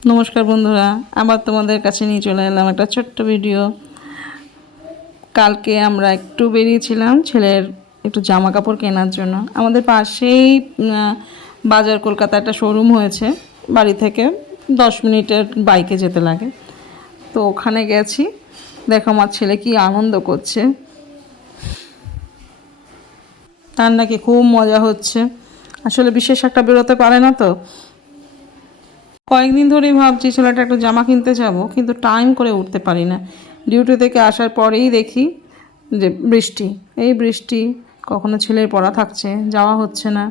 নমস্কার বন্ধুরা, আবার তোমাদের কাছে নিয়ে চলে এলাম একটা ছোট্ট ভিডিও কালকে আমরা একটু বেরিয়েছিলাম ছেলের একটু জামা কাপড় কেনার জন্য। আমাদের পাশেই বাজার কলকাতা একটা শোরুম হয়েছে। বাড়ি থেকে দশ মিনিটের বাইকে যেতে লাগে। তো ওখানে গেছি, দেখো আমার ছেলে কি আনন্দ করছে। তার নাকি খুব মজা হচ্ছে। আসলে বিশেষ একটা বেরোতে পারে না তো। কয়েকদিন ধরেই ভাবছি ছেলেটা একটা জামা কিনতে যাব, কিন্তু টাইম করে উঠতে পারি না। ডিউটি থেকে আসার পরেই দেখি যে বৃষ্টি। এই বৃষ্টি, কখনো ছেলের পড়া থাকছে, যাওয়া হচ্ছে না।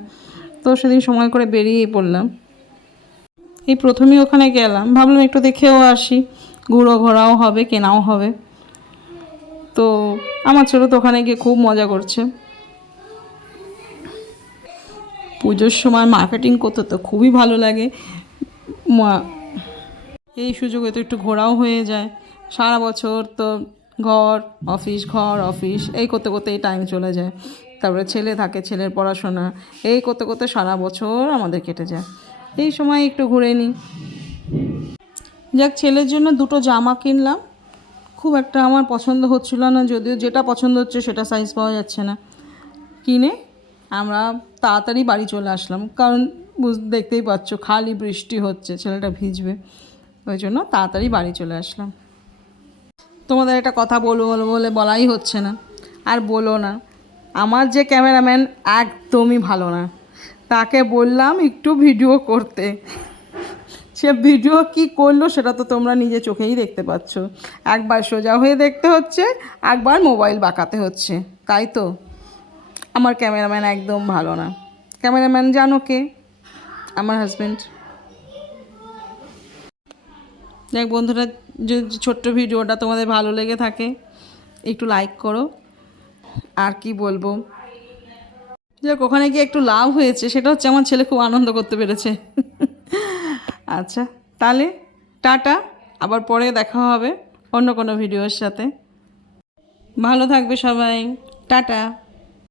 তো সেদিন সময় করে বেরিয়েই পড়লাম। এই প্রথমেই ওখানে গেলাম। ভাবলাম একটু দেখেও আসি। ঘুরো ঘোরাও হবে, কেনাও হবে। তো আমার ছেলে তো ওখানে গিয়ে খুব মজা করছে। পুজোর সময় মার্কেটিং করতে তো খুবই ভালো লাগে। এই সুযোগে তো একটু ঘোরাও হয়ে যায়। সারা বছর তো ঘর, অফিস ঘর, অফিস, এই করতে করতে এই টাইম চলে যায়। তারপরে ছেলে থাকে, ছেলের পড়াশোনা, এই করতে করতে সারা বছর আমাদের কেটে যায়। এই সময় একটু ঘুরে নিই। যাক, ছেলের জন্য দুটো জামা কিনলাম। খুব একটা আমার পছন্দ হচ্ছিল না, যদিও যেটা পছন্দ হচ্ছে সেটা সাইজ পাওয়া যাচ্ছে না। কিনে আমরা তাড়াতাড়ি বাড়ি চলে আসলাম। কারণ বুঝ, দেখতেই পাচ্ছ, খালি বৃষ্টি হচ্ছে, ছেলেটা ভিজবে। ওই জন্য তাড়াতাড়ি বাড়ি চলে আসলাম। তোমাদের একটা কথা বলব বলব, বলে বলাই হচ্ছে না। আর বলো না, আমার যে ক্যামেরাম্যান একদমই ভালো না। তাকে বললাম একটু ভিডিও করতে। সে ভিডিও কি করল সেটা তো তোমরা নিজে চোখেই দেখতে পাচ্ছ। একবার সোজা হয়ে দেখতে হচ্ছে, একবার মোবাইল বাঁকাতে হচ্ছে। তাই তো? আমার ক্যামেরাম্যান একদম ভালো না। ক্যামেরাম্যান জানো কে? আমার হাজব্যান্ড দেখ বন্ধুরা, যদি ছোট্ট ভিডিওটা তোমাদের ভালো লেগে থাকে, একটু লাইক করো। আর কি বলব? যাক, ওখানে গিয়ে একটু লাভ হয়েছে, সেটা হচ্ছে আমার ছেলে খুব আনন্দ করতে পেরেছে। আচ্ছা তাহলে টাটা, আবার পরে দেখা হবে অন্য কোনো ভিডিওর সাথে। ভালো থাকবে সবাই, টাটা।